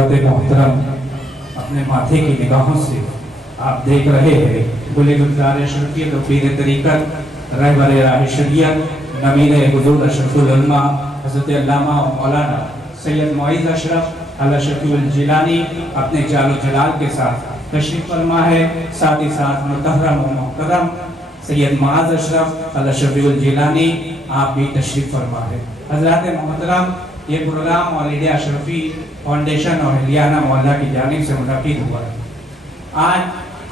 मोहतरम, अपने माथे की निगाहों से आप देख रहे हैं गुले गुलजार शरीयत और पीर तरीक़त रहबर राह शरीयत नमीन हुज़ूर अशरफुल उलमा हज़रत अल्लामा और मौलाना सैयद मुइज़ अशरफ अल शफ़ीउल जिलानी अपने जालो जलाल के साथ तशरीफ़ फरमा है। साथ ही साथ मुतहरम और मोहतरम सैयद मुआज़ अशरफ अल शफ़ीउल जिलानी आप भी तशरीफ़ फरमा है। हज़रात मोहतरम, ये program all India Ashrafi foundation और हिलियाना मोहल्ला की जानिब से मुनक़िद हुआ है। आज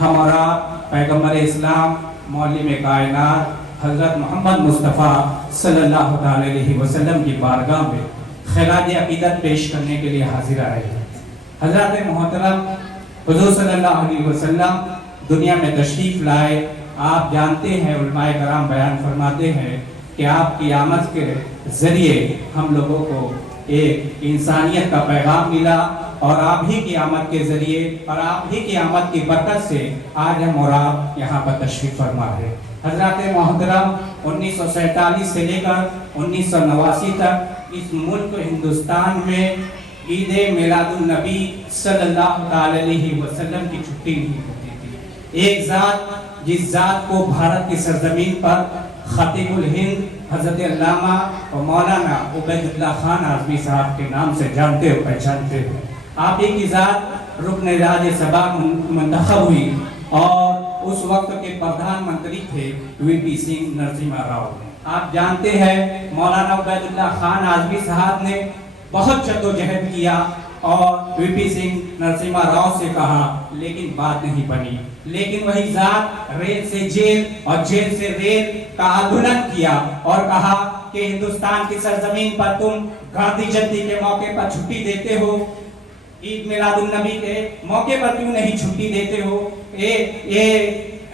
हमारा पैगम्बर इस्लाम मौलिम कायनात हज़रत मोहम्मद मुस्तफ़ा सल्लल्लाहु अलैहि वसल्लम की बारगाह में खिराज अक़ीदत पेश करने के लिए हाजिर आए हैं। हज़रत मोहतरम हुज़ूर सल्लल्लाहु अलैहि वसल्लम दुनिया में तशरीफ़ लाए। आप जानते हैं, उलमाए कराम बयान फरमाते हैं कि आपकी आमद के ज़रिए हम लोगों को एक इंसानियत का पैगाम मिला और आप ही की आमद के ज़रिए और आप ही की आमद की बरकत से आज हम और आप यहाँ पर तशरीफ़ फरमा है। हज़रत मोहतरम 1947 से लेकर 1989 तक इस मुल्क हिंदुस्तान में ईद मिलादुन नबी सल्लल्लाहु अलैहि वसल्लम की छुट्टी नहीं होती थी। एक ज़ात, जिस ज़ात को भारत की सरजमीन पर खतीबुल हिंद हज़रत अल्लामा और मौलाना उबैदुल्लाह खान आज़मी साहब के नाम से जानते और पहचानते हो, आप ही की ज़ात रुकन राज्यसभा मुंतखब हुई और उस वक्त के प्रधानमंत्री थे वीपी सिंह नरसिम्हा राव। आप जानते हैं मौलाना उबैदुल्लाह खान आज़मी साहब ने बहुत जद्दोजहद किया और वीपी सिंह नरसिम्हा राव से कहा, लेकिन बात नहीं बनी। लेकिन वही ज़ात रेल से जेल और जेल से रेल का आंदोलन किया और कहा कि हिंदुस्तान की सरजमीन पर तुम गांधी जयंती के मौके पर छुट्टी देते हो, ईद मिलादुन नबी के मौके पर क्यों नहीं छुट्टी देते हो? ये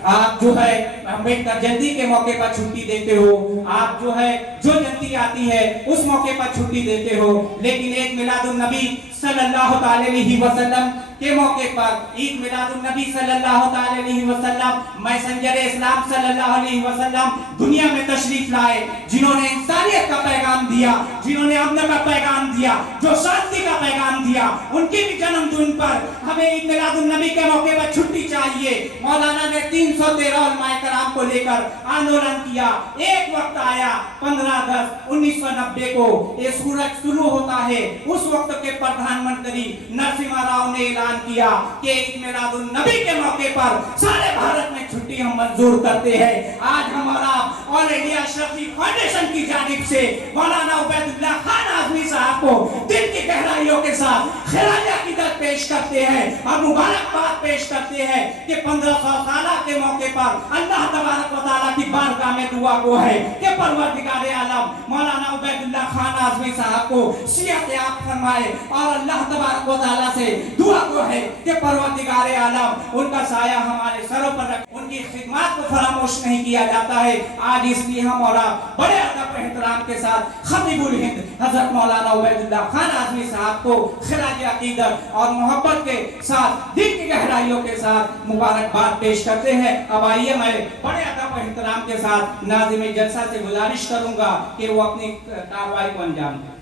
आप जो है अम्बेडकर जयंती के मौके पर छुट्टी देते हो, आप जो है जो जयंती आती है उस मौके पर छुट्टी देते हो, लेकिन ईद मिलादुन नबी सल्लल्लाहु अलैहि वसल्लम के मौके पर ईद मिलादुन नबी सल्लल्लाहु अलैहि वसल्लम मैसेंजर इस्लाम सल्लल्लाहु अलैहि वसल्लम दुनिया में तशरीफ लाए, जिन्होंने इंसानियत का पैगाम दिया, जिन्होंने अमन का पैगाम दिया, जो शांति का पैगाम दिया, उनके भी जन्मदिन पर हमें ईद मिलादुन नबी के मौके पर छुट्टी चाहिए। मौलाना ने 313 उलमाए कराम को लेकर आंदोलन किया। एक वक्त आया 15 अगस्त 1990 को ये सूरज शुरू होता है। उस वक्त के प्रधानमंत्री नरसिम्हा राव ने ऐलान किया कि ईद मिलादुन नबी के मौके पर सारे भारत में छुट्टी हम मंजूर करते हैं। आज हमारा ऑल इंडिया अशरफी फाउंडेशन की जानिब से मौलाना उबैदुल्लाह खान आज़मी साहब को दिल की गहराइयों के साथ खिराज अक़ीदत पेश करते हैं और मुबारकबाद पेश करते हैं कि 1500 साल के मौके पर अल्लाह तबारक व तआला की बारगाह में दुआ को है कि परवरदिगार आलम मौलाना उबैदुल्लाह खान आज़मी साहब को सियत याब फरमाए और अल्लाह तबारक व तआला से दुआ को है कि परवरदिगार आलम उनका साया हमारे सरों पर रखे, उनकी खिदमत को फरामोश नहीं किया जाता है। आज इसलिए हम और आप बड़े अदब एहतराम के साथ खतीबुल हिंद हज़रत मौलाना उबैदुल्लाह खान आज़मी साहब को खिराज अक़ीदत और मोहब्बत के साथ दिल की गहराइयों के साथ मुबारकबाद पेश करते हैं। अब आइए मैं बड़े अदब एहतराम के साथ नाज़िम जलसा से गुजारिश करूंगा कि वो अपनी कार्रवाई को अंजाम दें।